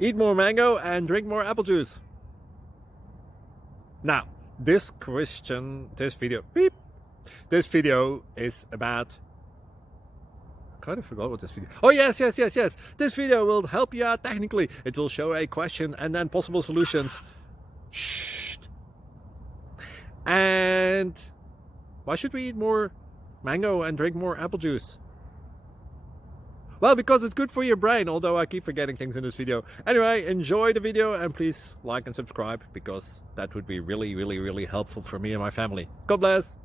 Eat more mango and drink more apple juice. Now, this video is about, I kind of forgot what this video. Oh, yes. This video will help you out technically. It will show a question and then possible solutions. Shh. And why should we eat more mango and drink more apple juice? Well, because it's good for your brain, although I keep forgetting things in this video. Anyway, enjoy the video and please like and subscribe, because that would be really helpful for me and my family. God bless!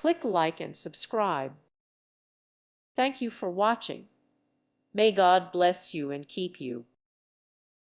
Click like and subscribe. Thank you for watching. May God bless you and keep you.